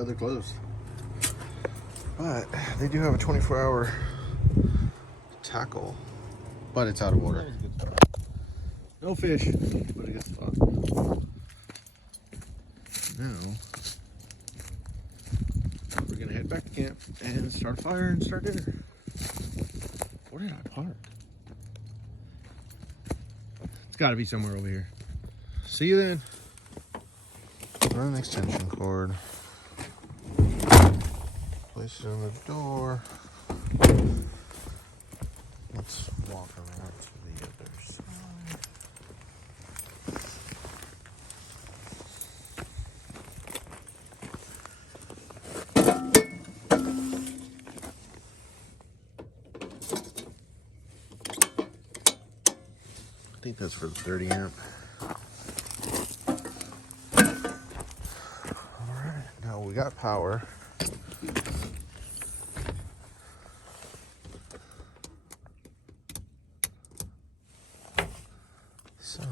but they're closed. But they do have a 24-hour tackle, but it's out of order. No fish, but a good spot. Now we're gonna head back to camp and start a fire and start dinner. Where did I park? It's got to be somewhere over here. See you then. Run an extension cord. Place it on the door. Let's walk around to the other side. I think that's for the 30 amp. Alright, now we got power. So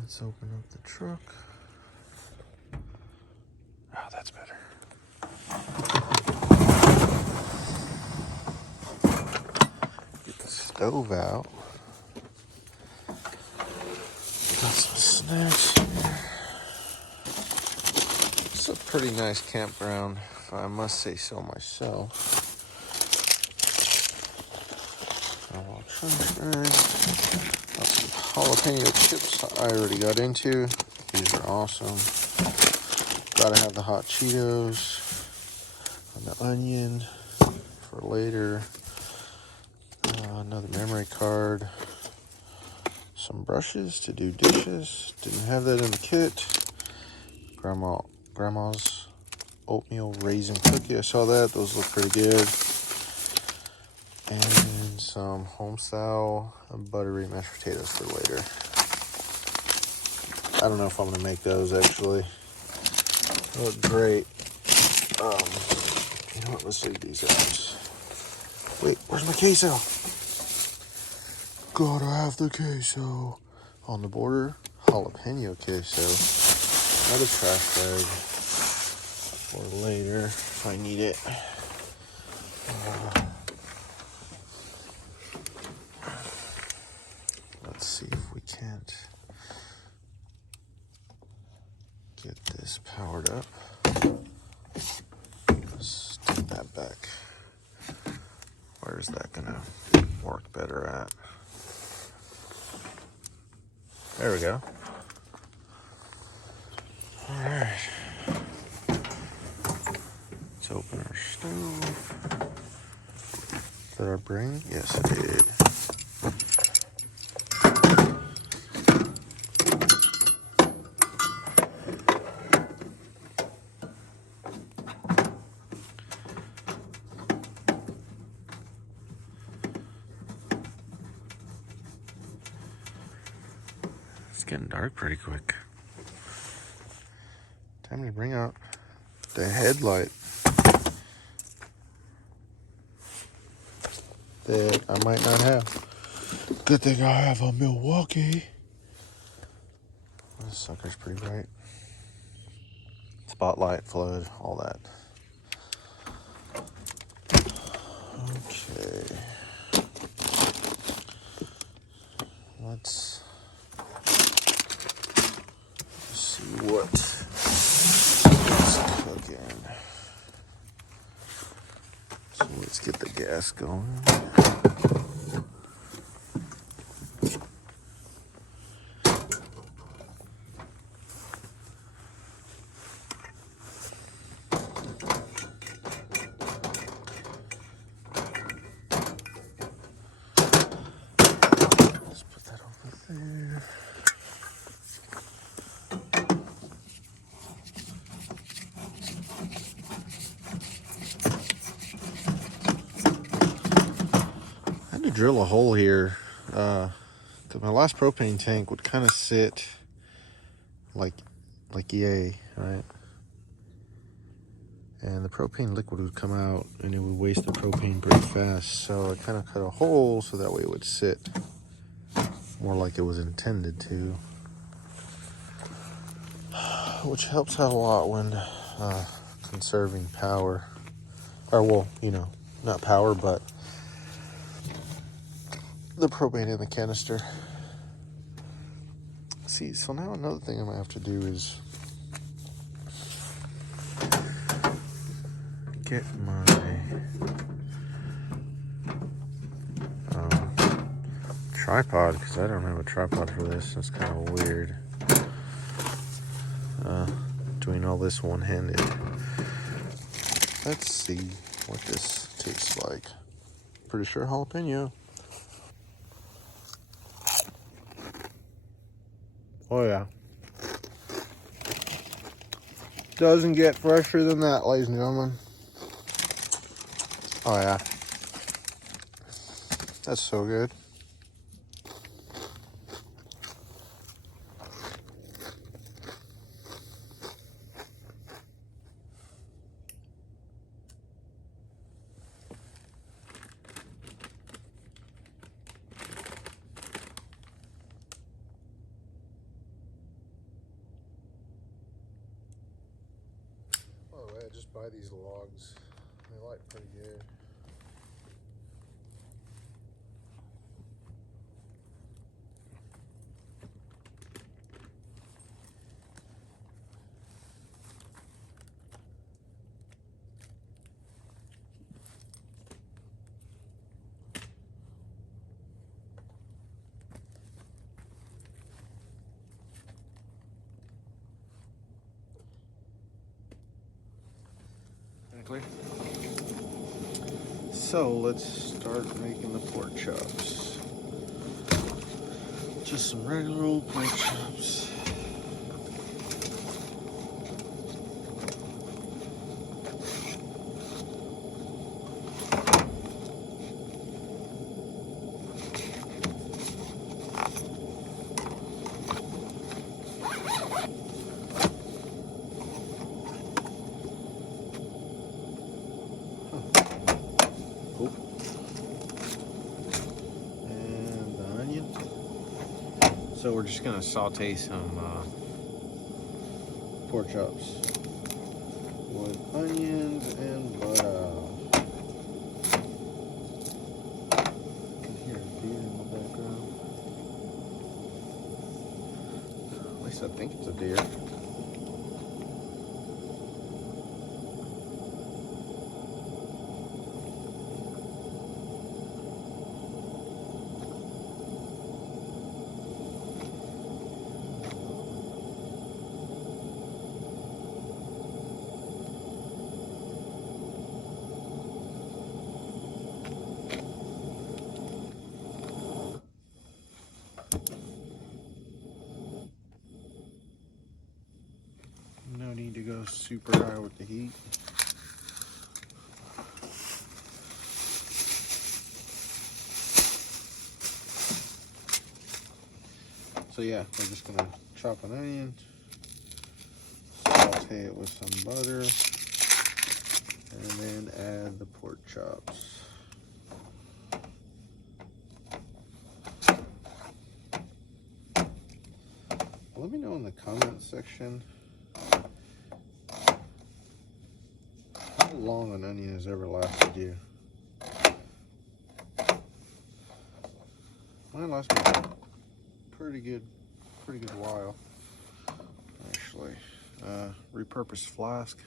let's open up the truck. Oh, that's better. Get the stove out. Got some snacks here. It's a pretty nice campground, if I must say so myself. Got some jalapeno chips I already got into. These are awesome. Gotta have the hot Cheetos and the onion for later. Another memory card. Some brushes to do dishes. Didn't have that in the kit. Grandma's oatmeal raisin cookie. I saw that. Those look pretty good. And some home-style buttery mashed potatoes for later. I don't know if I'm gonna make those actually. They look great. You know what? Let's leave these out. Wait, where's my queso? Gotta have the queso. On the border, jalapeno queso. Another trash bag for later if I need it. Let's see if we can't get this powered up. Let's take that back. Where's that gonna work better at? There we go. All right. Let's open our stove. Did I bring? Yes, I did. It's getting dark pretty quick. Time to bring out the headlight that I might not have. Good thing I have a Milwaukee. This sucker's pretty bright. Spotlight, flood, all that. Okay. Let's see what's cooking. So let's get the gas going. Let's put that over there. I had to drill a hole here because my last propane tank would kind of sit like EA, right? And the propane liquid would come out and it would waste the propane pretty fast. So I kind of cut a hole so that way it would sit more like it was intended to. which helps out a lot when conserving power. Or, well, you know, not power, but the propane in the canister. See, so now another thing I'm going to have to do is get my tripod, because I don't have a tripod for this. That's kind of weird. Doing all this one-handed. Let's see what this tastes like. Pretty sure jalapeno. Oh yeah. Doesn't get fresher than that, ladies and gentlemen. Oh yeah. That's so good. Oh yeah, just buy these logs. They light pretty good. Clear. So let's start making the pork chops. Just some regular old pork chops. So we're just gonna saute some pork chops with onions and butter. You can hear a deer in the background. At least I think it's a deer. No need to go super high with the heat. So yeah, we're just gonna chop an onion, saute it with some butter, and then add the pork chops. Let me know in the comment section how long an onion has ever lasted you. Mine lasts me a pretty good while, actually. Repurpose flask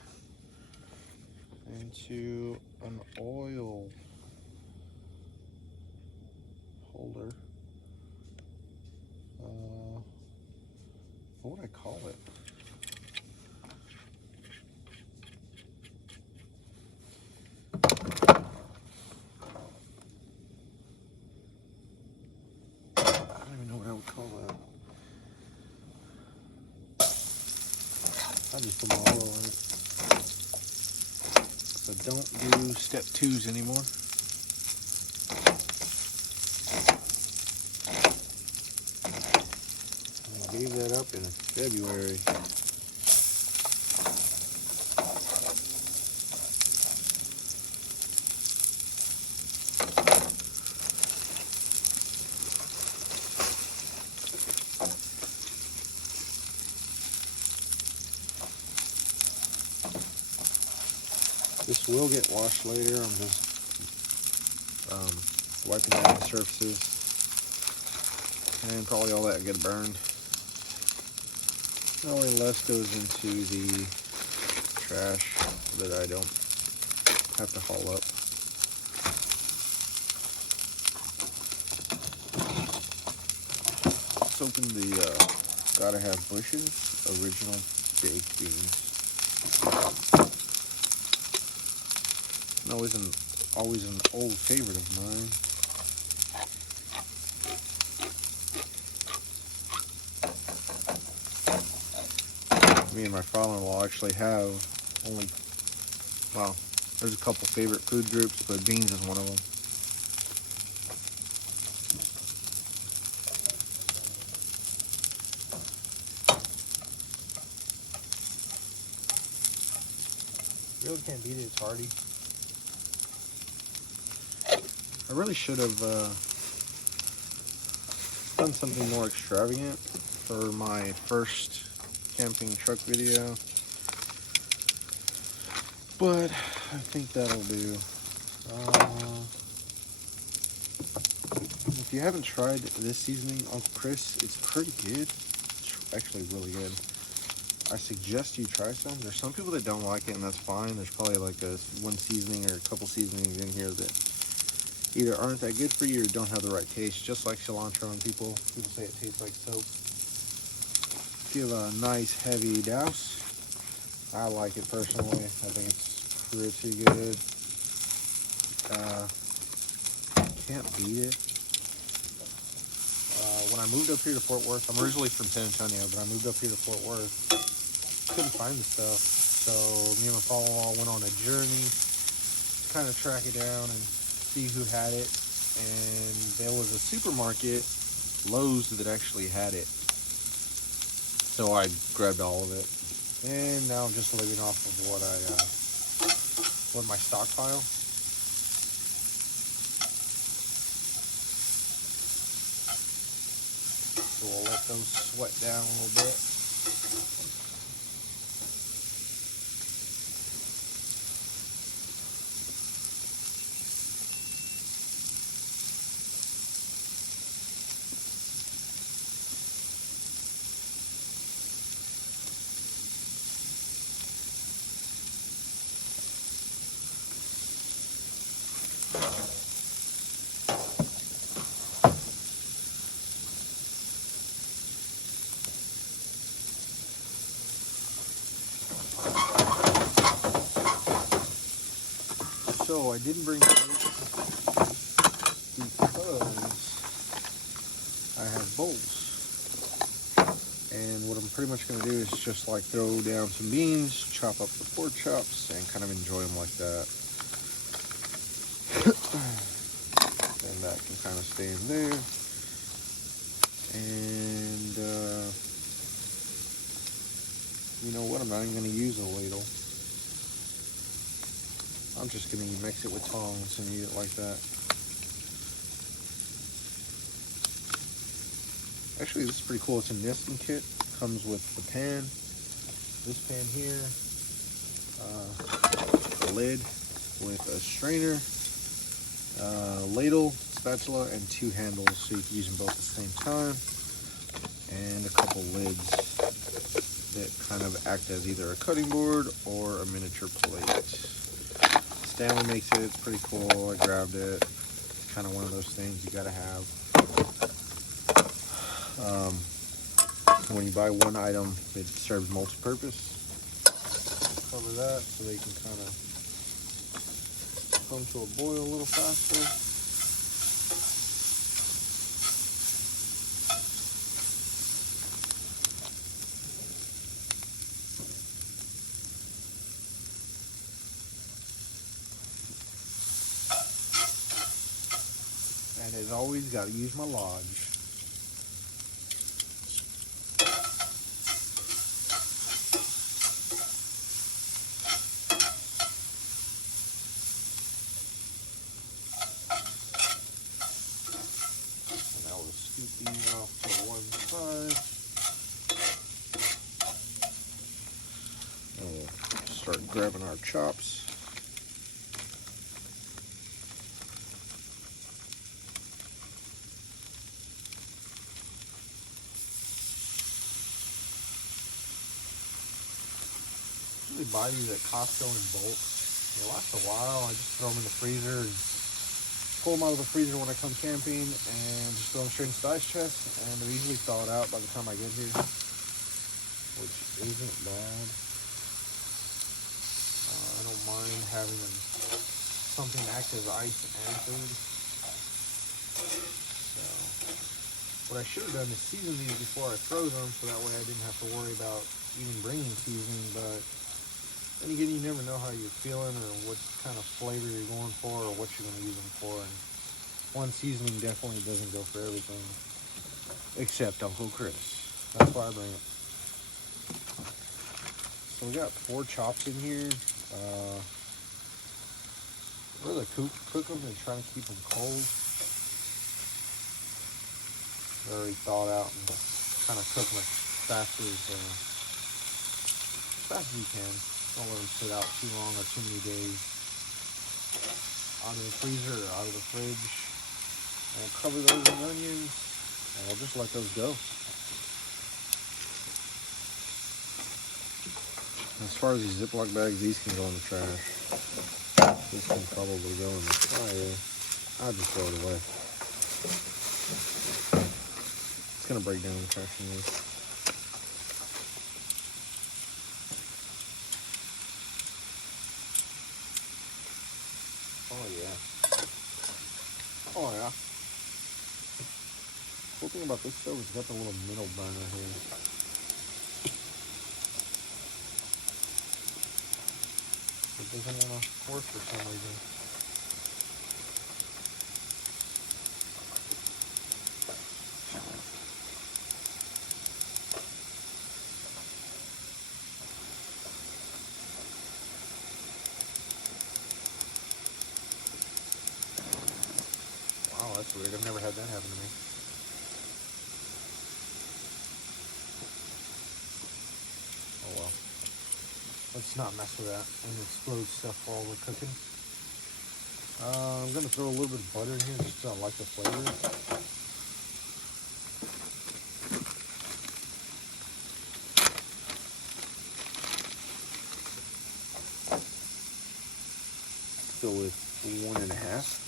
into an oil holder. What would I call it? I don't even know what I would call that. I just put my oil in it. So don't do step 2s anymore. I gave that up in February. This will get washed later. I'm just wiping down the surfaces, and probably all that get burned. Now the less goes into the trash that I don't have to haul up. Let's open the Gotta Have Bushes original baked beans. Always an old favorite of mine. Me and my father-in-law actually have only, well, there's a couple favorite food groups, but beans is one of them. You really can't beat it, it's hearty. I really should have done something more extravagant for my first camping truck video, but I think that'll do. If you haven't tried this seasoning, Uncle Chris, it's pretty good. It's actually really good. I suggest you try some. There's some people that don't like it, and that's fine. There's probably like one seasoning or a couple seasonings in here that either aren't that good for you or don't have the right taste, just like cilantro, and people say it tastes like soap. Give a nice heavy douse. I like it personally. I think it's pretty good. Can't beat it. When I moved up here to Fort Worth, I'm originally from San Antonio, but I moved up here to Fort Worth. Couldn't find the stuff, so me and my father-in-law went on a journey to kind of track it down and see who had it. And there was a supermarket, Lowe's, that actually had it. So I grabbed all of it, and now I'm just living off of what my stockpile. So we'll let those sweat down a little bit. So I didn't bring plates because I have bowls. And what I'm pretty much going to do is just like throw down some beans, chop up the pork chops, and kind of enjoy them like that. And that can kind of stay in there. And you know what? I'm not even going to use a ladle. I'm just going to mix it with tongs and eat it like that. Actually, this is pretty cool. It's a nesting kit. Comes with the pan, this pan here, a lid with a strainer, ladle, spatula, and two handles, so you can use them both at the same time, and a couple lids that kind of act as either a cutting board or a miniature plate. Stanley makes it. It's pretty cool. I grabbed it. Kind of one of those things you gotta have. When you buy one item, it serves multi-purpose. Cover that so they can kind of come to a boil a little faster. And as always, got to use my Lodge. And now we'll scoop these off to one side. And we'll start grabbing our chops. usually buy these at Costco in bulk. They last a while. I just throw them in the freezer and pull them out of the freezer when I come camping and just throw them straight into the ice chest. And they're usually thawed out by the time I get here, which isn't bad. I don't mind having them, something act as ice and food. So what I should have done is season these before I froze them, so that way I didn't have to worry about even bringing seasoning. But then again, you never know how you're feeling or what kind of flavor you're going for or what you're going to use them for. And one seasoning definitely doesn't go for everything, except Uncle Chris. That's why I bring it. So we got 4 chops in here. Really cook them and try to keep them cold. They're already thawed out and kind of cook them as fast as you can. Don't let them sit out too long or too many days. Out of the freezer or out of the fridge. And we'll cover those in onions and we'll just let those go. As far as these Ziploc bags, these can go in the trash. This can probably go in the fire. I'll just throw it away. It's gonna break down in the trash anyway. Oh yeah. Oh yeah. Cool thing about this stove is it's got the little middle burner here. It doesn't want to work for some reason. Wow, that's weird. I've never had that happen to me. Oh well. Let's not mess with that and explode stuff while we're cooking. I'm going to throw a little bit of butter in here just because I like the flavor. Still with 1.5.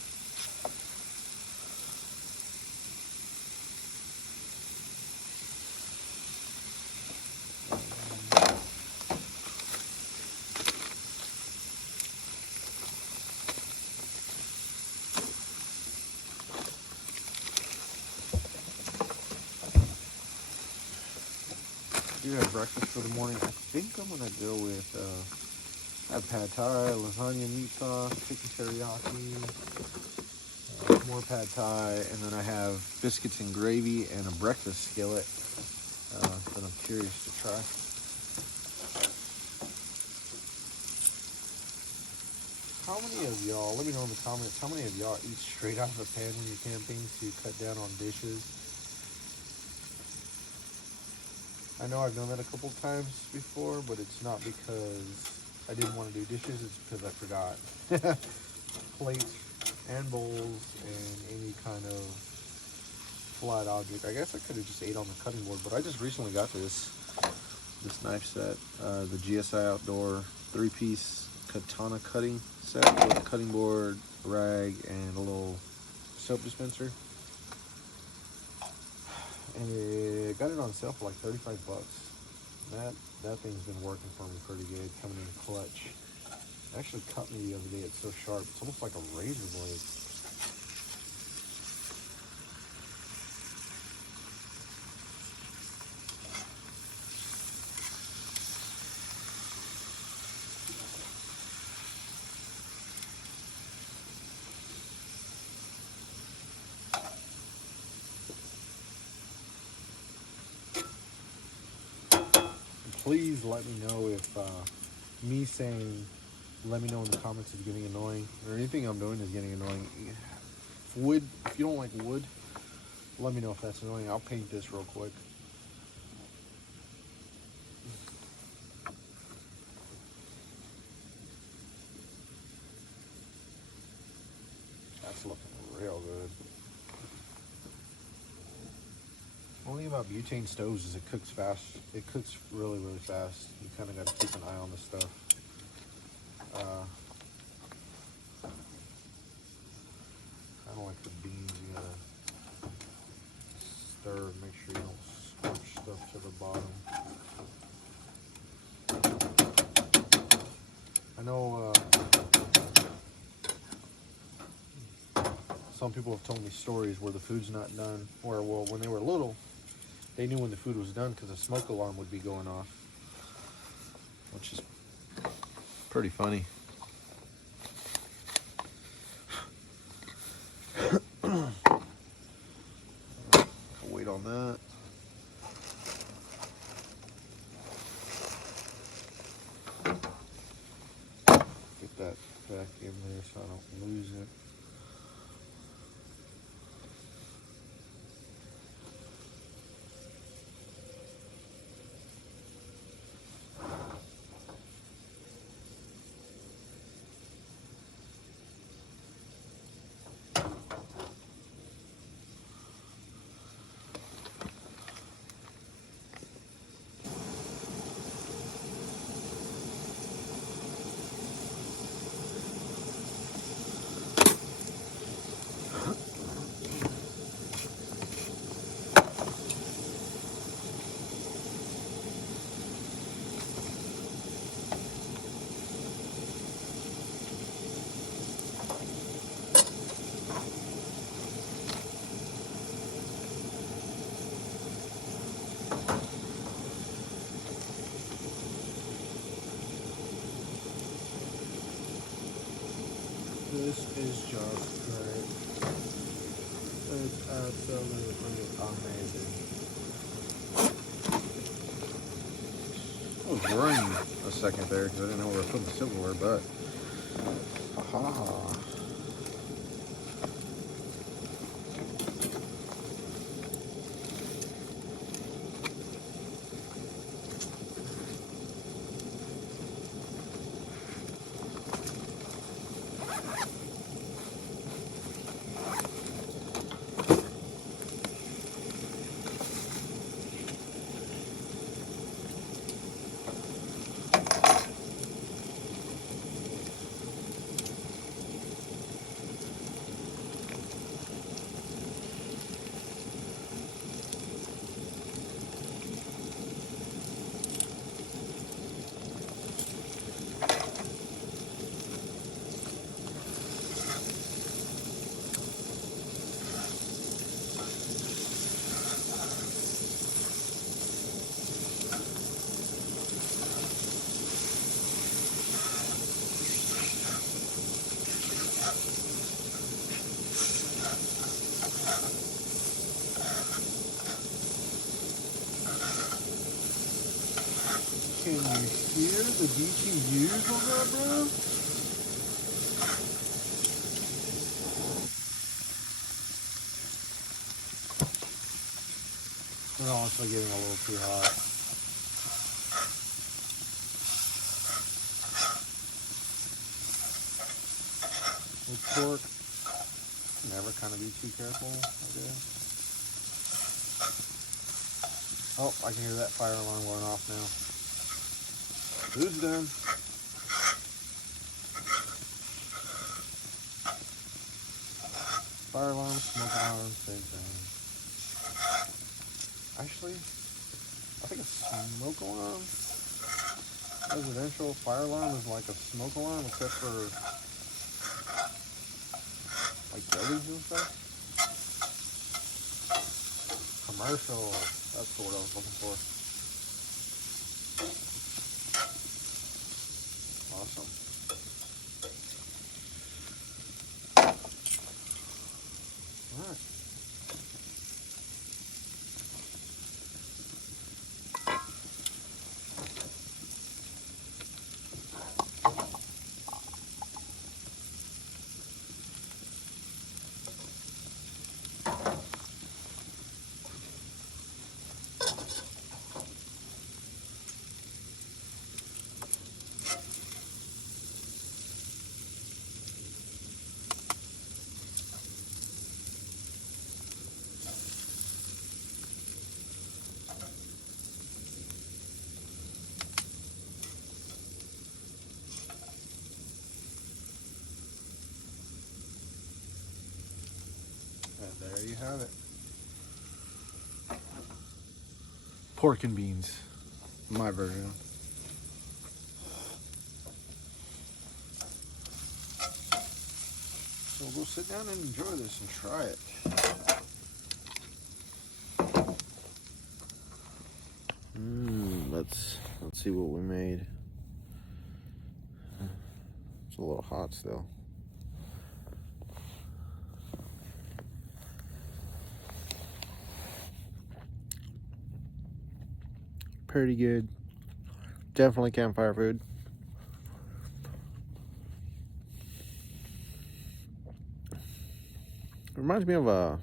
I do have breakfast for the morning. I think I'm going to go with I have pad thai, lasagna, meat sauce, chicken teriyaki, more pad thai, and then I have biscuits and gravy and a breakfast skillet that I'm curious to try. How many of y'all, let me know in the comments, how many of y'all eat straight out of a pan when you're camping to cut down on dishes? I know I've done that a couple times before, but it's not because I didn't want to do dishes, it's because I forgot. Plates and bowls and any kind of flat object. I guess I could have just ate on the cutting board, but I just recently got this knife set, the GSI Outdoor 3-piece katana cutting set with a cutting board, rag, and a little soap dispenser. And it got it on sale for like 35 bucks. That thing's been working for me pretty good, coming in clutch. It actually cut me the other day. It's so sharp. It's almost like a razor blade. Please let me know if me saying let me know in the comments is getting annoying, or anything I'm doing is getting annoying. If you don't like wood, let me know if that's annoying. I'll paint this real quick. That's looking real good. Only thing about butane stoves is it cooks fast. It cooks really, really fast. You kind of got to keep an eye on the stuff. Kind of like the beans, you gotta stir and make sure you don't scorch stuff to the bottom. I know some people have told me stories where the food's not done, or well, when they were little, they knew when the food was done because a smoke alarm would be going off, which is pretty funny. Wait on that. Get that back in there so I don't lose it. This is just great. It's absolutely amazing. I was worrying a second there because I didn't know where I put the silverware, but aha. Can you hear the BTUs on that, bro? It's honestly getting a little too hot. With pork, never kind of be too careful, I guess. Oh, I can hear that fire alarm going off now. Food's done. Fire alarm, smoke alarm, same thing. Actually, I think a smoke alarm, residential fire alarm is like a smoke alarm except for like buildings and stuff. Commercial, that's the word I was looking for. Awesome. All right. have it. Pork and beans. My version. So we'll sit down and enjoy this and try it. Let's see what we made. It's a little hot still. Pretty good. Definitely campfire food. Reminds me of a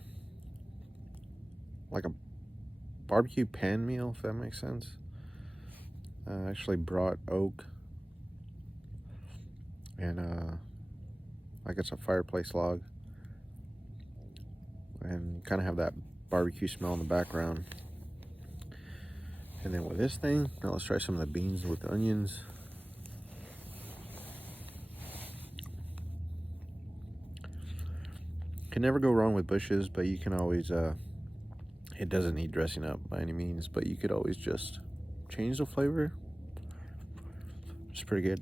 barbecue pan meal, if that makes sense. I actually brought oak and like it's a fireplace log, and kind of have that barbecue smell in the background. And then with this thing, now let's try some of the beans with the onions. Can never go wrong with bushes, but you can always, it doesn't need dressing up by any means, but you could always just change the flavor. It's pretty good.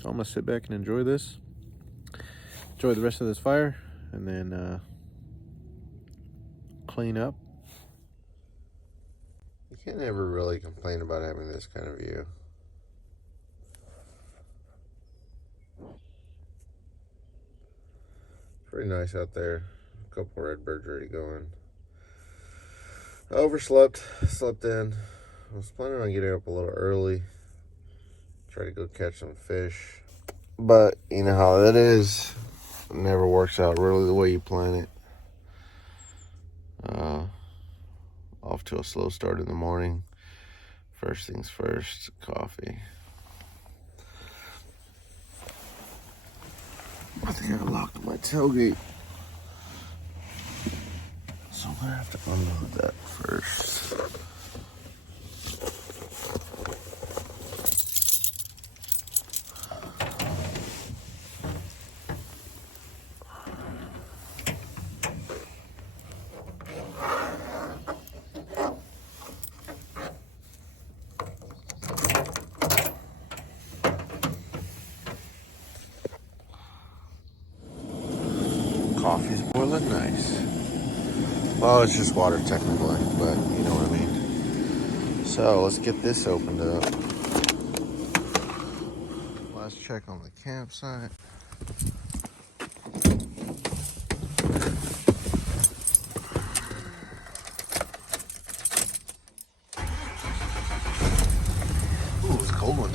So I'm gonna sit back and enjoy this. Enjoy the rest of this fire, and then clean up. You can't ever really complain about having this kind of view. Pretty nice out there. A couple redbirds already going. I overslept, slept in. I was planning on getting up a little early, try to go catch some fish. But you know how that is. It never works out really the way you plan it. Off to a slow start in the morning. First things first, coffee. I think I locked my tailgate, so I'm gonna have to unload that first. Coffee's boiling nice. Well, it's just water technically, but you know what I mean. So let's get this opened up. Last check on the campsite. Ooh, it's a cold one.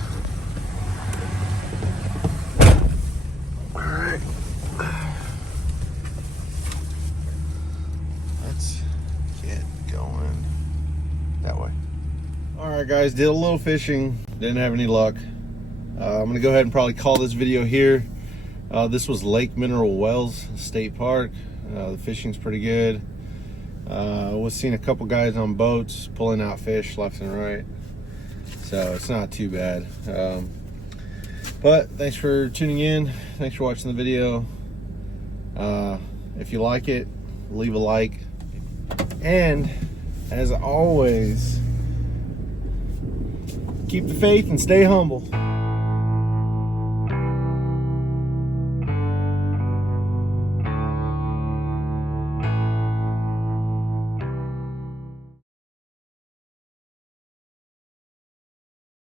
Alright guys, did a little fishing, didn't have any luck. I'm going to go ahead and probably call this video here. This was Lake Mineral Wells State Park. The fishing's pretty good. Was seeing a couple guys on boats pulling out fish left and right. So it's not too bad. But thanks for tuning in. Thanks for watching the video. If you like it, leave a like. And as always, keep the faith and stay humble.